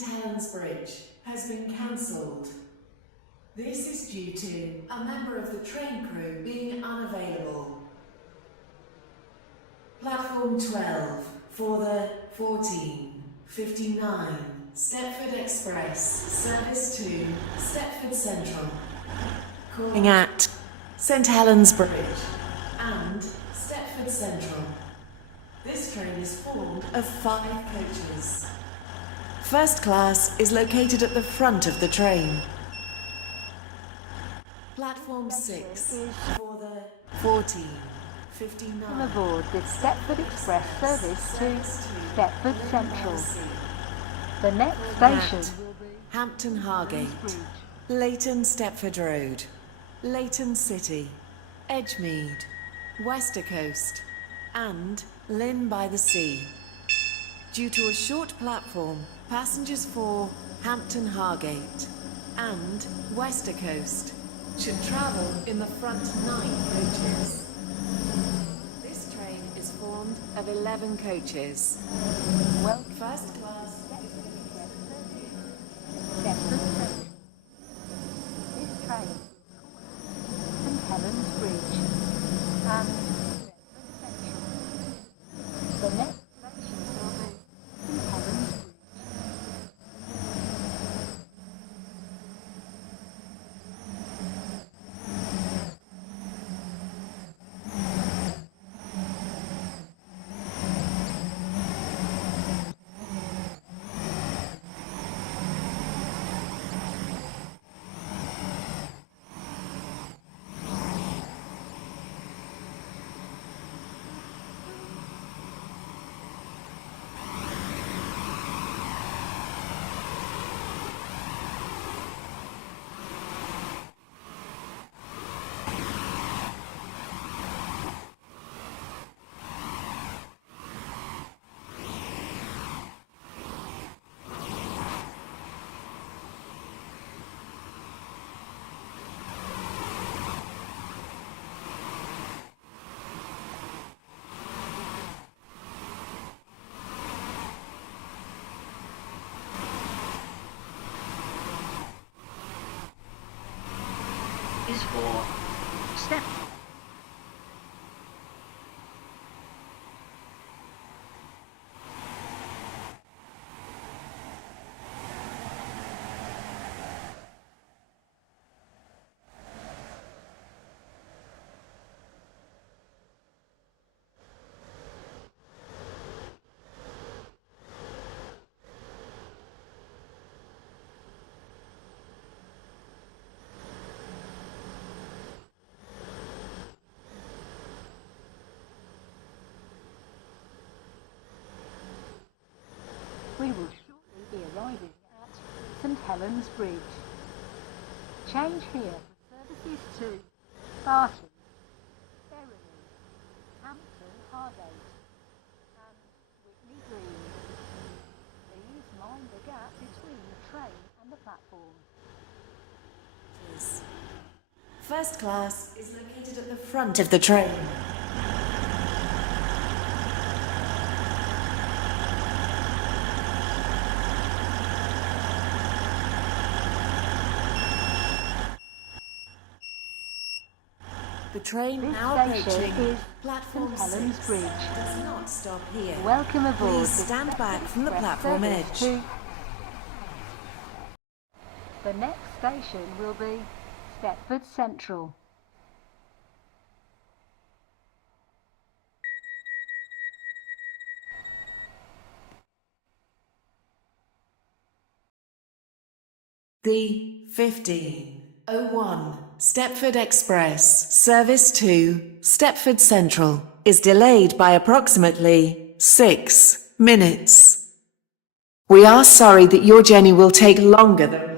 Helens Bridge has been cancelled. This is due to a member of the train crew being unavailable. Platform 12 for the 14:59 Stepford Express service to Stepford Central. Calling at St Helens Bridge and Stepford Central. This train is formed of 5 coaches. First class is located at the front of the train. Platform 6 for the 14:59. Welcome aboard the Stepford Express service to Stepford Central. The next station will be Hampton Hargate, Leighton Stepford Road, Leighton City, Edgemead, Westercoast, and Lynn by the Sea. Due to a short platform, passengers for Hampton Hargate and Westercoast should travel in the front 9 coaches. This train is formed of 11 coaches. well First class. Stepford Central. This train will call at St Helens Bridge and Stepford Central. The next station will be St Helens Bridge. Is for Stepford. We will shortly be arriving at St Helens Bridge. Change here for services to Barton, Berrily, Hampton Hargate and Whitney Green. Please mind the gap between the train and the platform. First class is located at the front of the train. The train This now station approaching is platform St Helens 6 Bridge. does not stop here. Welcome aboard Please the stand back Stepford from the Express platform service edge. to- The next station will be Stepford Central. The 15:01 Stepford Express service to Stepford Central is delayed by approximately 6 minutes. We are sorry that your journey will take longer than